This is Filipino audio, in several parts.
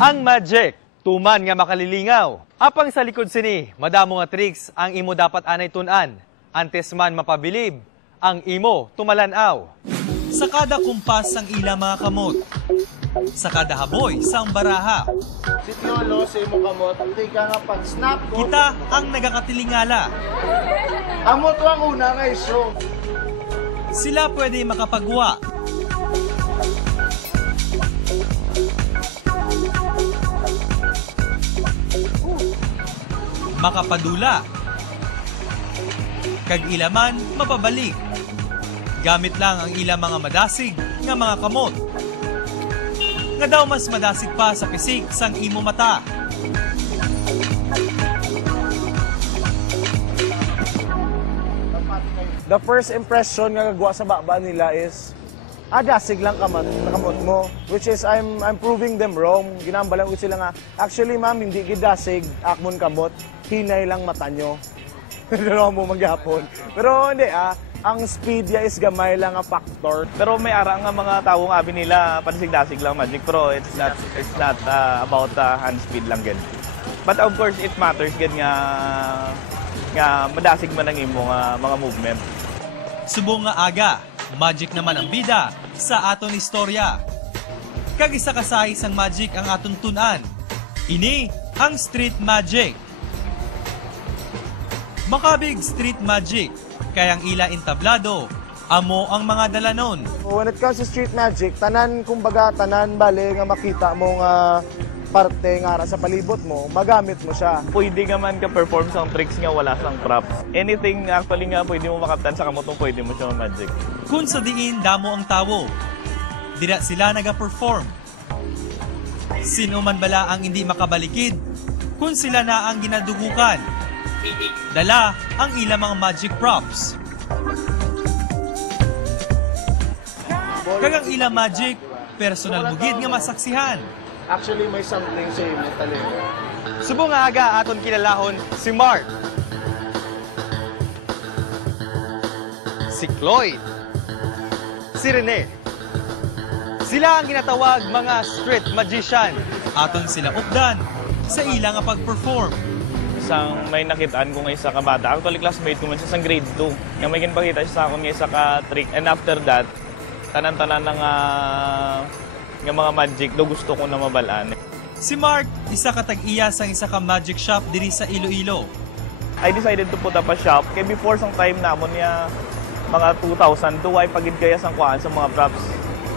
Ang magic, tuman nga makalilingaw. Apang sa likod sini, madamo nga tricks ang imo dapat anay tunan. Antes man mapabilib, ang imo tumalanaw. Sa kada kumpas ang ila mga kamot. Sa kada haboy sang baraha. Si Tiolo, sa imo kamot, hindi ka nga pag-snap ko. Kita ang nagakatilingala. Amot ang una nga iso. Sila pwede makapagwa. Makapadula. Kag ilaman, mapabalik. Gamit lang ang ila mga madasig nga mga kamot. Nga daw mas madasig pa sa pisik sang imo mata. The first impression nga gagawa sa baba nila is, dasig lang kamot mo. Which is, I'm proving them wrong. Ginambalan ko sila nga, actually ma'am, hindi gidasig, akmon kamot, hinay lang mata nyo. Pero mo magyapon. Pero hindi ang speed ya is gamay lang nga factor. Pero may ara nga mga tao nga abi nila panisig-dasig lang magic, pero it's not about hand speed lang gid. But of course it matters gid nga madasig man ang imo nga mga movement. Subong nga aga, magic naman ang bida sa aton istorya. Kag isa kasahi sang magic ang aton tunan. Ini ang street magic. Makabig street magic, kayang ila entablado, amo ang mga dalanon. When it comes to street magic, tanan bale nga makita mo nga parte nga sa palibot mo, magamit mo siya. Pwede nga man ka-perform sang tricks nga wala sang props. Anything actually nga pwede mo makaptan sa kamot mo, pwede mo siya magic. Kung sa diin damo ang tawo, dira sila naga-perform. Sino man bala ang hindi makabalikid, kung sila na ang ginadugukan. Dala ang ilang mga magic props. Kagang ilang magic, personal mugid nga masaksihan. Actually, may something sa imo talaga. Subong nga aga aton kilalahon si Mark, si Cloyd, si Rene. Sila ang ginatawag mga street magician. Aton sila updan sa ilang nga pag-perform. Isang may nakitaan ko nga isa ka bata. Actually classmate ko man siya sang grade 2. Nga may ginpakita siya sa akon nga isa ka trick. And after that, tanan-tanan na nga mga magic do gusto ko na mabalaan. Si Mark, isa ka tag-iya sang isa ka magic shop diri sa Iloilo. I decided to put up a shop. Kaya before sang time namon niya mga 2000, duway pagid kaya sang kuhaan sa mga props.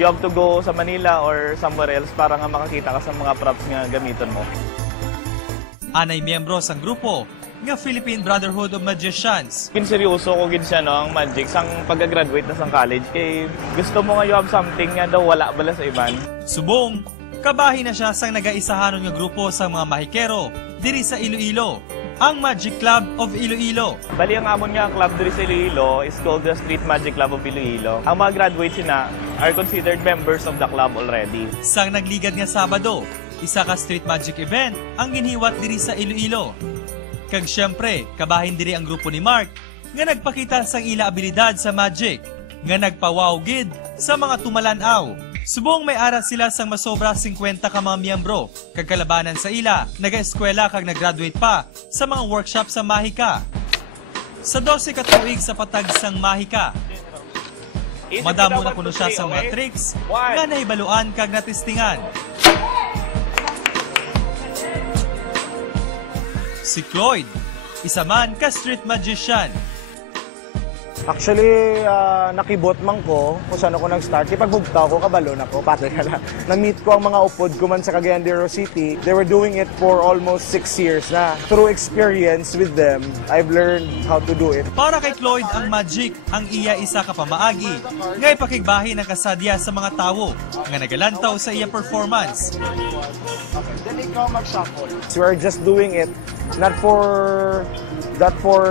You have to go sa Manila or somewhere else para nga makakita ka sa mga props nga gamiton mo. Anay miyembro sang grupo nga Philippine Brotherhood of Magicians. Seryoso ko gid siya no, ang magic sang pag-graduate na sang college kay gusto mo nga you have something nga daw wala bala sa iban. Subong, kabahi na siya sang nagaisahanon nga grupo sa mga mahikero diri sa Iloilo, ang Magic Club of Iloilo. Bali ang amon nga club diri sa Iloilo is called the Street Magic Club of Iloilo. Ang mga graduates na are considered members of the club already. Sang nagligad nga Sabado, isa ka street magic event ang ginhiwat diri sa Iloilo. Kag syempre, kabahin diri ang grupo ni Mark nga nagpakita sang ila abilidad sa magic, nga nagpawaw gid sa mga tumalanaw. Subong may ara sila sang masobra 50 ka mga miyembro, kag kalabanan sa ila, naga-eskwela kag nag-graduate pa sa mga workshop sa Mahika. Sa 12 ka tuig sa patag sang Mahika, madamo na kuno siya sa mga tricks nga nahibaluan kag natistingan. Si Cloyd, isa man ka street magician. Actually, nakibot man ko kung saan ako nag-start. Ipag-bugtaw ko, kabalon ako, pati ka na. Na-meet ko ang mga upod ko man sa Cagayan de Oro City. They were doing it for almost 6 years na. Through experience with them, I've learned how to do it. Para kay Cloyd, ang magic, ang iya isa ka pamaagi, nga ipakigbahi ng kasadya sa mga tawo, nga nagalantaw sa iya performance. Then ikaw mag-shuffle. So we're just doing it, not for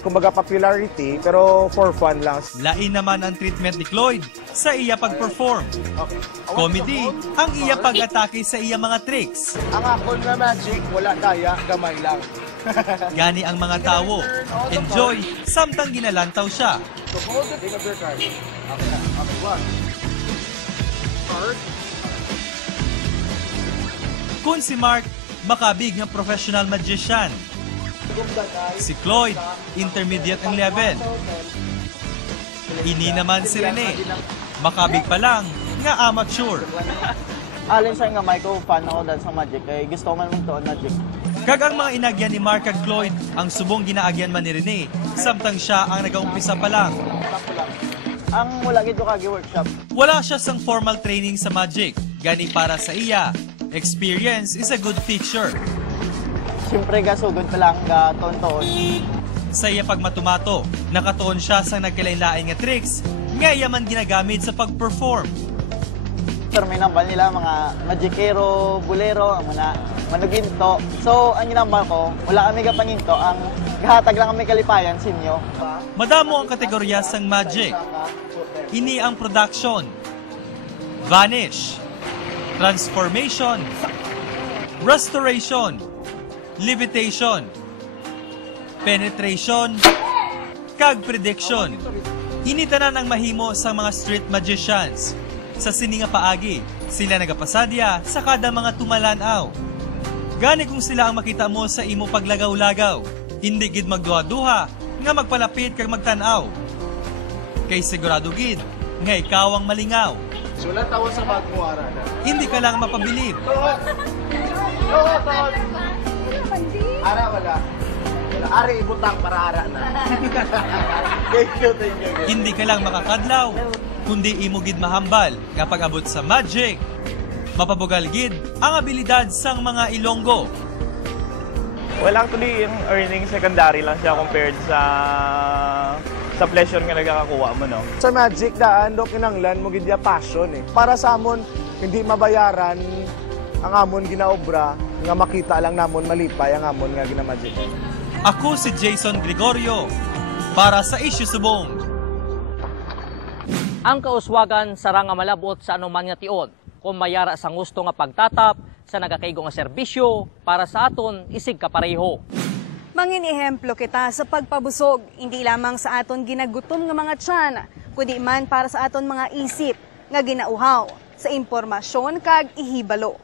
kumbaga popularity, pero for fun lang. Lain naman ang treatment ni Cloyd sa iya pag-perform. Comedy ang iya pag-atake sa iya mga tricks. Ang akon nga magic, wala daya, gamay lang. Gani ang mga tawo. Enjoy, samtang ginalantaw siya. So hold the thing of your card. Okay na. Okay, one. Card. Kung si Mark, makabig ng professional magician. Si Cloyd, intermediate ang level. Ini naman si Rene, makabig pa lang nga amateur. Alin sa nga Michael, fan ako dahil sa Magic. Eh, gusto ko man magtuon Magic. Kag ang mga inagyan ni Mark at Cloyd, ang subong ginaagyan man ni Rene, samtang siya ang nag-aumpisa pa lang. Ang wala gito kagi workshop. Wala siya sang formal training sa Magic, gani para sa iya. Experience is a good teacher. Siyempre gasugod pa lang ga tuon-tuon. Sa iya pagmatumato, nakatuon siya sa nagkalain-lain nga tricks, nga iya man ginagamit sa pag-perform. Sir, may nambal nila mga magicero, bulero, ang mga manuginto. So, ang ginambal ko, wala kami kapaninto, ang gahatag lang kami kalipayan sa inyo. Madamo ang kategorya sang Magic. Ini ang production, vanish, transformation, restoration, levitation, penetration, kag prediction. Initanan ang mahimo sa mga street magicians. Sa sininga paagi, sila nagapasadya sa kada mga tumalanaw. Gani kung sila ang makita mo sa imo paglagaw-lagaw, hindi gid magduha-duha nga magpalapit kag magtanaw. Kay sigurado gid nga ikaw ang malingaw. Sulat tawo sa bag mo, ara. Hindi ka lang mapabilib. Ara wala. Ari ibutang para ara na. Thank you. Hindi ka lang makakadlaw, kundi imo gid mahambal nga pag-abot sa Magic. Mapabugal gid ang abilidad sang mga Ilonggo. Well, actually, yung earning secondary lang siya compared sa pleasure nga nagkakakuha mo, no? Sa Magic daan do kinanglan mo gid ya passion eh. Para sa amon hindi mabayaran ang amon ginaobra nga makita lang namon malipay ang amon nga ginamagic. Ako si Jason Gregorio para sa Issue Subong. Ang kauswagan sarang nga malabot sa anuman nga tion kung mayara sa gusto nga pagtatap sa nagakaigo nga serbisyo para sa aton isig kapareho. Mangin ehemplo kita sa pagpabusog, hindi lamang sa aton ginagutom nga mga tiyan, kundi man para sa aton mga isip nga ginauhaw sa impormasyon kag ihibalo.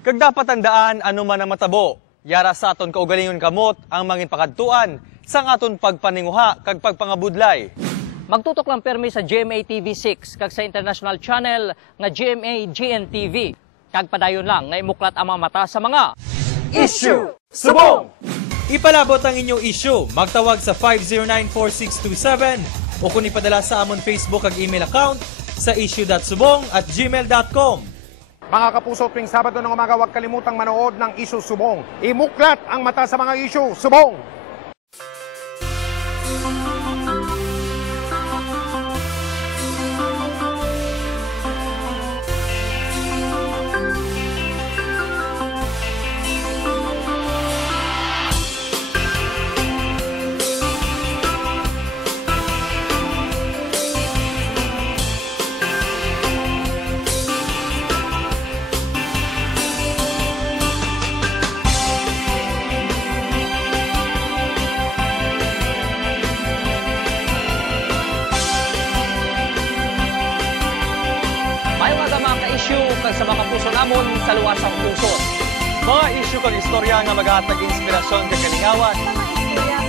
Kag dapat tandaan ano man ang matabo, yara sa aton kaugalingon kamot ang mangin pakadtuan sang aton pagpaninguha kag pagpangabudlay. Magtutok lang permi sa GMA TV6 kag sa international channel nga GMA GNTV. Kag padayon lang nga imuklat ang mga mata sa mga Issue Subong! Ipalabot ang inyong issue. Magtawag sa 5094627 o kung ipadala sa amon Facebook ag email account sa issue.subong@gmail.com. Mga kapuso, tuwing Sabado ng umaga, huwag kalimutang manood ng Issue Subong. Imuklat ang mata sa mga issue. Subong! kag sa mga puso namon sa luwasang puso. Mga issue kag istorya nga maghatag inspirasyon kag kalingawan. Mga istorya